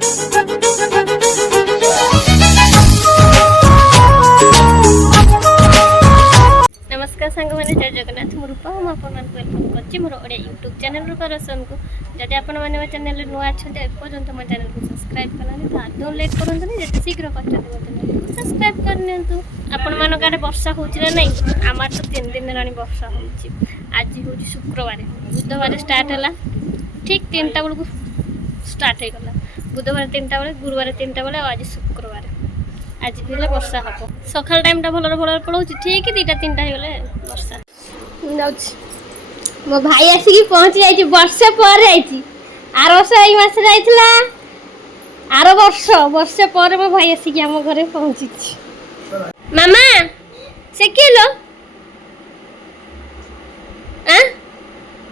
नमस्कार सांग मैंने जय जगन्नाथ मो रूपा हम वेलकम कर मोर ओडिया यूट्यूब चैनल रूपारसन को जदि आपण मैंने मो चैनल नुआ अच्छा एपर्यंत मो चैनल को सब्सक्राइब करना तो आदौ लेट करूँ जिते शीघ्र कर सब्सक्राइब करनी आपण मान आड़े वर्षा हो नहीं आम तो 3 दिन रानी वर्षा हो आज हूँ शुक्रवार बुधवार स्टार्ट है ठीक 3टा बेलू स्टार्ट हो गला बुधवार 3टा बेले गुरुवार 3टा बेले आज शुक्रवार आज भी वर्षा हम सकाल टाइम टा भल भल पड़ो ठीक 2टा 3टा हो गले वर्षा मो भाई आसिक पहुँची जाइए वर्षे पर आर वर्ष यही मस आर वर्षे पर मो भाई आसिक आम घर पहुँची मामा से किए लो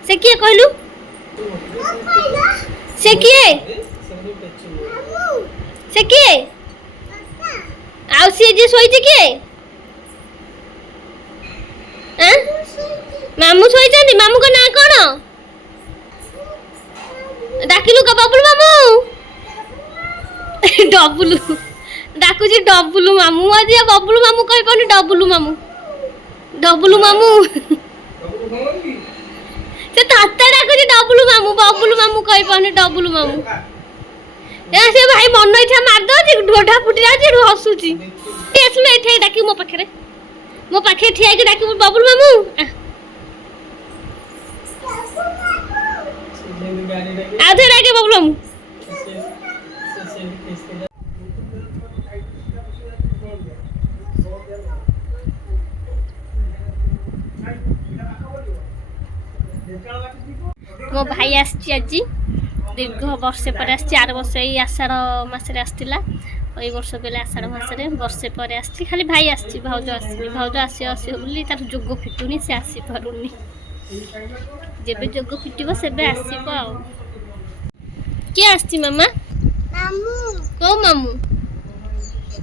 से किए कहलु से किए से किए आउ सी जे सोईचे किए मामू सोईचंदी मामू का ना कौन डाकिलु का बबलू मामू डबलू डाकुची डबलू मामू आज बबलू मामू कहि पानी डबलू मामू से ताता डाकुची डबलू मामू कहि पानी डबलू मामू से भाई मन इच्छा मार दो ढोढा फुटी जाए हसुची सुन ये डाक मो पाखे ठिया डाक बबलू मामू आधे डाके बबलू मामू मो भाई आसी आज दीर्घ वर्षे पर आर वर्ष यही आषाढ़ मसरे आसला ये वर्ष बेले आषाढ़ मसरे वर्षे पर आसी खाली भाई आसी भाउज आसनी भाउज आसी बोली तार जोग फिटुनी से आसी पारुनी जेबे जोग फिटिबो सेबे आसीबो आ के आसी मामा मामू को मामू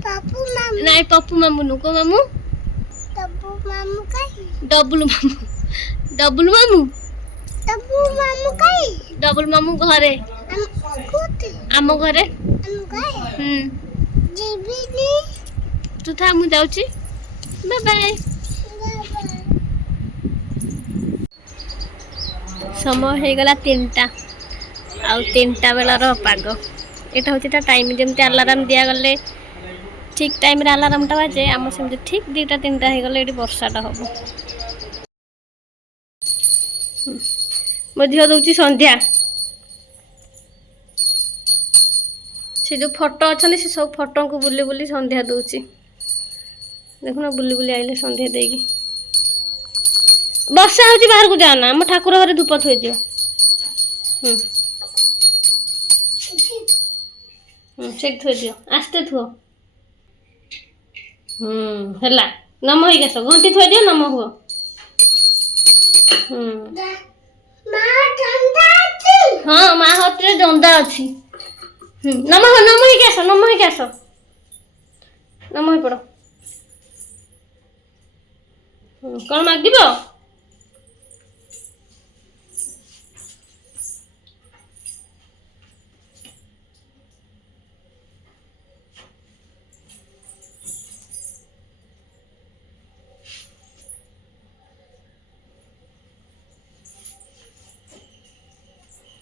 पप्पू मामू नहीं पप्पू मामू नु को मामू डब्बू मामू काई डबलू मामू डबल मामू घरे आम घरे तू था मु जाउची बाय बाय समय हो गला 3टा आउ 3टा बेलार पाग एटा होची ता टाइम जेमते अलार्म दिया गले ठीक टाइम रे अलार्म टा बाजे आम सेमते ठीक 2टा 3टा हो गले एटी वर्षाटा हबो मो झील दौची संध्या से जो फोटो अच्छा से सब फोटो को बुली बुली संध्या दौची देखुना बुली बुली आइले संध्या देगी वर्षा होची बाहर को जाना हम ठाकुर घरे धूप थोई दियो से थोई दियो आस्ते थुओ हला नम होई गस घंटी थोई दियो नम हुओ हाँ माँ हाथ में जंदा अच्छी नम ही कैस नम ही पड़ो कौन मागिब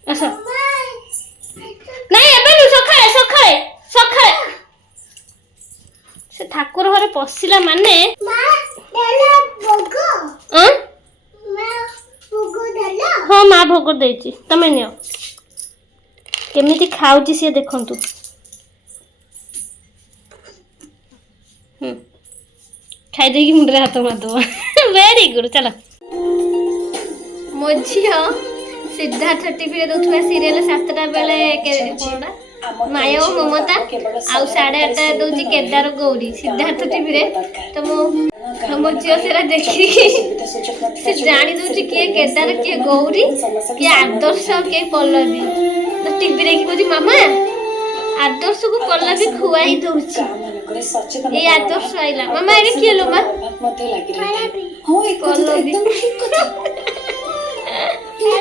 अच्छा नहीं एबे सखाए से ठाकुर घरे पसिला माने हाँ माँ भोग देची तमे नियो केमिति खाउची से देखंतु खाई देगी मुंडरे हाथ मार दो वेरी गुड चलो मो झियो सिद्धार्थ टीवी दौथुवा सीरियल 7टा बेले माया और ममता आउ 8:30 दौची केदार गौरी सिद्धार्थ टीवी रे तो मो झियो सेरा देखी से जानी दौची किए केदार किए गौरी किए आदर्श किए पल्लवी तो टीवी देखी कहूँ मामा आदर्श को पल्लवी खुआई दौची ये आदर्श आइला मामा ये किए लो मां पल्लवी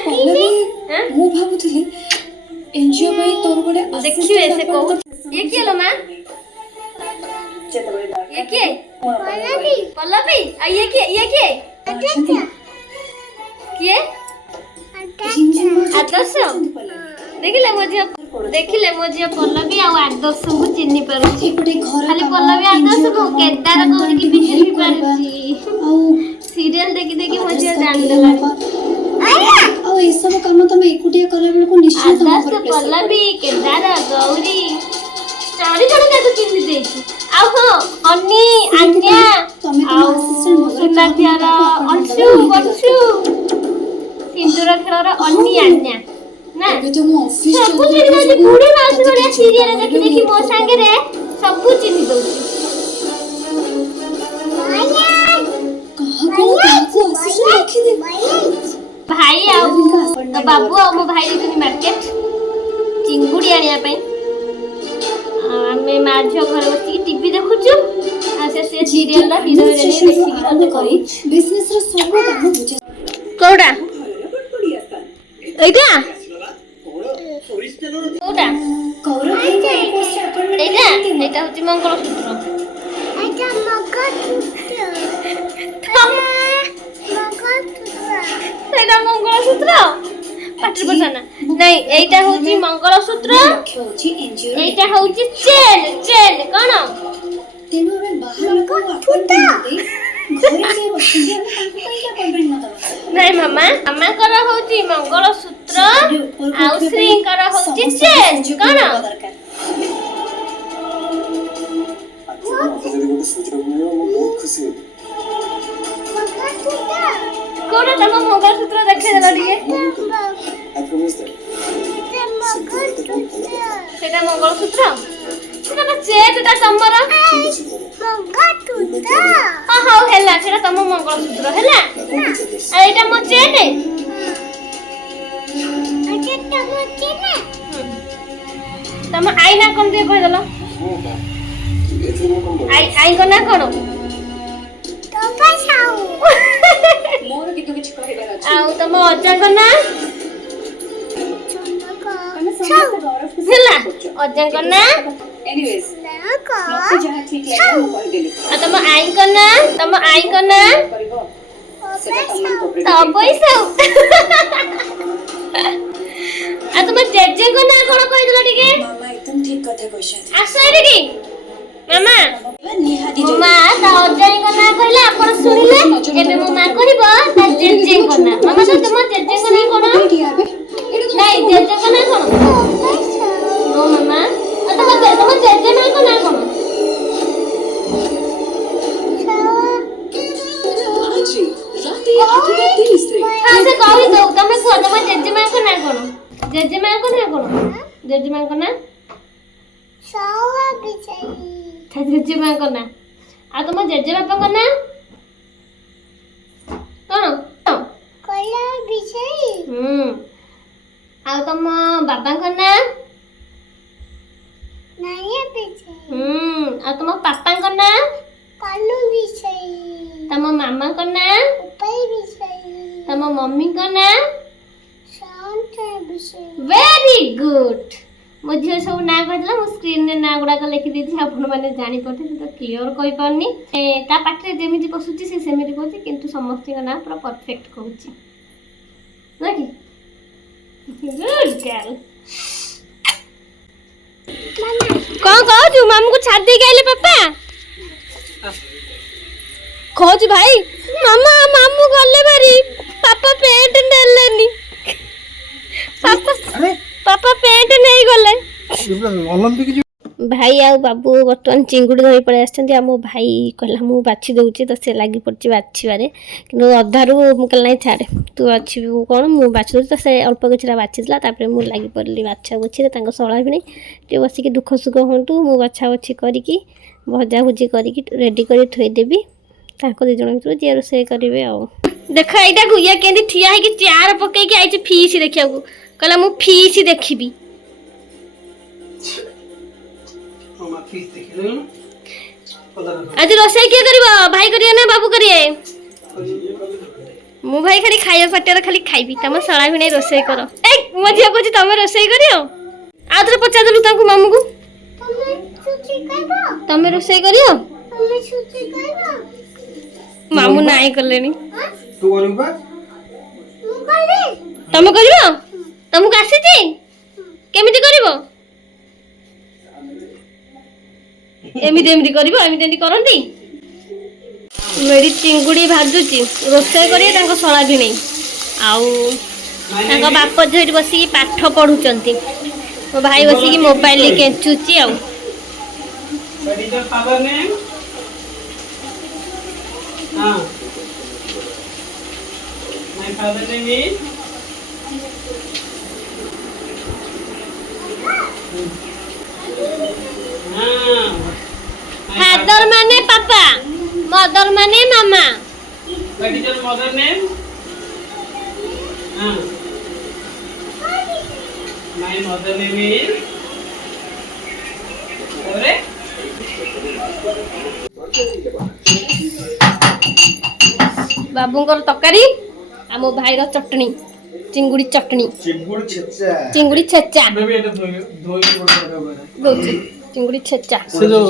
पल्लवी मु भाबुथली एनजीओ भाई तोर गोटे देखिए से को ये किए लो मां ये किए पल्लवी आ ये किए किए आदर्श देखिले मो झिया पल्लवी आ आदर्श को चिन्नी पारुची खाली पल्लवी आदर्श को केदार कौन की भी चिन्नी पारुची सीरियल देखि देखि मो झिया जान देला आ ए सब काम तुम एकुटिया कला बेल को निश्चित तुम आदर्श पल्लवी केदार गौरी चारी जण का चिन्नी देछि आ हो अन्नी आज्ञा आ सुना ध्यान अंशु बंशु सिंदूर खेलर अन्नी आज्ञा ना अबे तो मो ऑफिस सब चिन्नी बुढ़ी मास बड़े सीरियल देखि देखि मो संगे रे सब चिन्नी दउछि कहां को असिस्टेंट रखी दे भाई आउ तो बाबू आ मो भाई जेतनी मार्केट चिंगुड़ी आनिया पई आमे माझो घर बसी टीवी देखुछु आ से सीरियल ला हीरो हिरोइन देखि करते करी बिजनेस रो सब काम बुझे कोडा एटा कोडा गौरव भाई का पोस्ट अपॉइंटमेंट एटा होची मंगलसूत्र सेटा मंगलसूत्र पाटर बसाना नहीं एटा होची मंगलसूत्र होची एनजीओ एटा होची चेन कोन तेनो रे बाहर लोग अपॉइंटमेंट दे घरे जे बसिया तांको कहीं अपॉइंटमेंट न दवा नहीं मामा कर होची मंगलसूत्र आउ श्री कर होची चेन कोन कोडा तम मंगलसूत्र देखे देला दिए सेटा मंगलसूत्र सेटा तो चेटटा तमरा मंगलसूत्र हां हां हेला सेटा तम मंगलसूत्र हेला आ एटा मो चेन अच्छा तम चेन तम आईना कोन दे कह देला आई को ना कोन तो पछाऊ मोर कितो किछ कहबा अछि आउ तम अजा को ना अजा को ना एनीवेज मते जहा ठीक है हम कह देली आ तम आई को ना करबो सेटा कमेंट को तो पैसा आ तुम जेजे को ना कोन कहि दिला टिके मामा एकदम ठीक कथा कहछा आसा टिके मामा निहाती मा ता अजाई को ना कहला आपण सुनिले एबे मो मा कहबो ता जेजे को ना मामा तो तुम जेजे को ना कोन नहीं जेजे को ना कोन नो मामा आ तुम जेजे ना को ना कोन आजी राती 8:30 रे हां से कहि दो तमे को तुम जेजे मा को ना कोन जेजे मा को ना सावा बिचाई जेजे मा को ना आ तुम जेजे बापा को ना कोन कला बिचाई आ तुम बाबा को ना नाया बिचाई आ तुम पापा को ना कालू बिचाई तुम मामा को ना ऊपर बिचाई तुम मम्मी को ना शांत बिचाई वेरी गुड मुझे सब ना कहला मो स्क्रीन रे ना गुडा को लिखि देथि आपण माने जानि पथे तो क्लियर कहि पारनी ता पाठरे जेमिति पसुची से सेमिति कहछि किंतु समस्त का ना पूरा परफेक्ट कहछि ना कि गुड गर्ल कौन कहू मामू को छाड़ दे गए पापा कहू भाई मामा मामू गले बारी पापा पेंट नेलेनी पापा पेंट नहीं गले ओलंपिक भाई आ बाबू बर्तमान चिंगुड़ी धरी पड़े आसछन्ती आ मो भाई कहला मु बाछि दउची तो से लागि पड़ची बाछिबारे किनो अधारू मु कहला नहीं छाड़े तू बाछिबू कोन मु बाछि तो से अल्प किछरा बाछिला तापर मु लागि पड़ली बाछा बुछि रे तांको सळा भी नहीं ते बसी कि दुख सुख होंतु मु बाछा बुछि करी कि भजा भुजी करी कि रेडी करी थोई देबी तांको दे जण भितर जे रोसे करिवे आ देख एटा गुया केंदी ठिया है कि चार पके कि आइछ फीस देखिया को कहला मु फीस देखिबी आज रोसे किए करिवो भाई करिए ना बाबू करिए मु भाई खाली खाइया पटेर खाली खाइबी तम सळा भी नहीं रोसे करो ए मो झिया कोछि तमे रोसे करियो ଆଉ ଥରେ ପଚାରିଦେଲୁ ତାଙ୍କୁ ମାମୁଁକୁ ତମେ ରୋଷେଇ କରିବ ମାମୁଁ ନାଇଁ କଲେଣି ତମେ କରିବ ତମକୁ ଆସିଛି କେମିତି କରିବ ଏମିତି ଏମିତି କରିବ ଏମିତି ଏମିତି କରନ୍ତି मेरी चिंगुड़ी भाजुची रोषे करिए तांको सला भी नहीं आउ तांको बाप झेट बसिकी पाठ पढ़ुचंती मो भाई बसिकी मोबाइल केंचुची आउ फादर माने पापा मदर माने मामा mother name my mother name is अरे बाबूंकर तकारी आ मो भाई रो चटनी चिंगुड़ी चटनी चिंगुड़ी छेचा बेबी एटा धोई दोची चिंगुड़ी छेचा से जो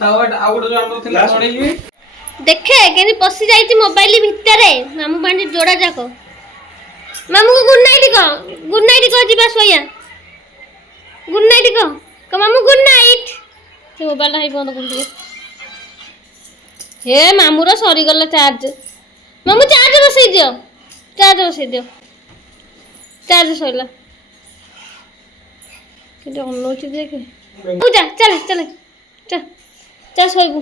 टावर आउट जो हम थिला पड़ेगी देखे केनी पसी जाईती मोबाइल भितरे मामू बांडी जोड़ा जाको मामू को गुड नाइट को जीवा सोया गुड नाइट को मामू गुड नाइट से मोबाइल हाई बंद कर दिए हे मामू रो सरी गला चार्ज मामू चार्ज बसई दियो चार्ज सइला केते अनोची देखे पूजा चले चले चल सोइबू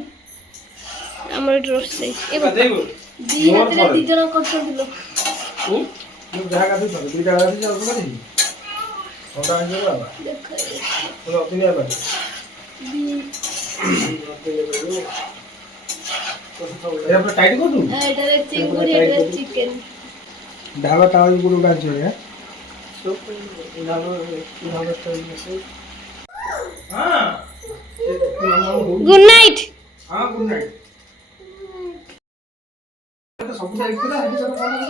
हमर रोसे ए देबो दी हाते दी जण करछथिलो तू जहा का तू दुई जगह से चल कर दी थोड़ा आंजो बाबा देखो बोलो अति नहीं बाबा दी ये पर टाइट कर दूं एटा रे चिंगुड़ी एटा चिकन ढाबा ताऊ गुरु का जो है सब ढाबा स्टाइल में से हां गुड नाइट हां गुड नाइट तो सब साइड को हटी सब काम कर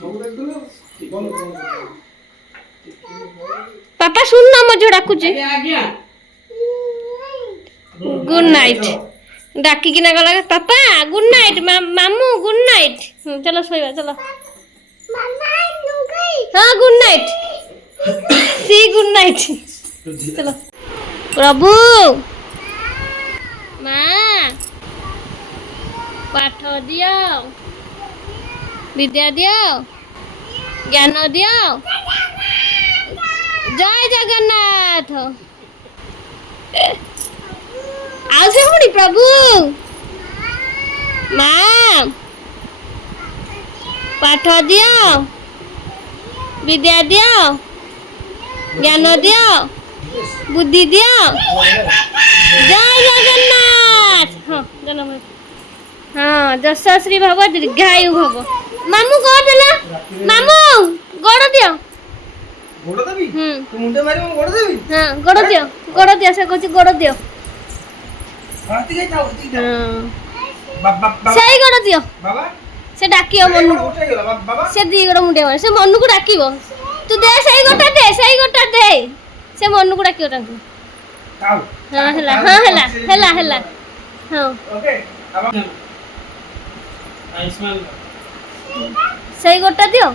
सब साइड को कौन पापा सुन ना मो जो डाकुची आ गया गुड नाइट डाकी कि ना गला पापा गुड नाइट मामू गुड नाइट चलो सोइबा चलो हाँ गुड नाइट सी गुड नाइट चलो प्रभु माँ पाठ दियो विद्या दियो ज्ञान दियो जय जगन्नाथ आओ से पुणी प्रभु माँ पाठ दियो विद्या दियो ज्ञान दियो बुद्धि दियो जय जगन्नाथ हाँ जन्म हाँ जशश्री भव दीर्घायु भव मामू गोड़ देला मामू गोड़ दियो गोड़ देबी तू मुंडे मारी मैं गोड़ देबी हाँ गोड़ दियो से कहछि गोड़ दियो हाथी गई था हाँ बाबा सही गोड़ दियो बाबा से डाकियो मनु उठे गेला बाबा से दी गोड़ मुंडे मारे से मनु को डाकिबो तू दे सही गोटा दे से मनु को डाकियो तांको आओ हाँ ହେଲା हाँ ओके अब आयुष्मान सही गोटा दियो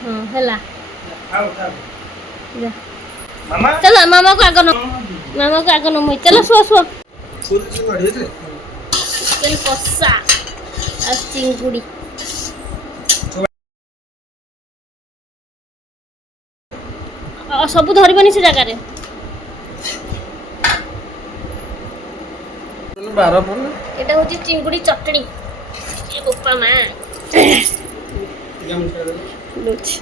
हाँ ହେଲା आओ आओ जा मामा चलो मामा को आगो न मुई चलो सो सूर्य से बढ़िए थे चिकन कषा आ चिंगुड़ी सब धरबनी से जगह 12 পড়লে এটা হচ্ছে চিংড়ি চটনি এ বোপা মা কেমন করে লুচি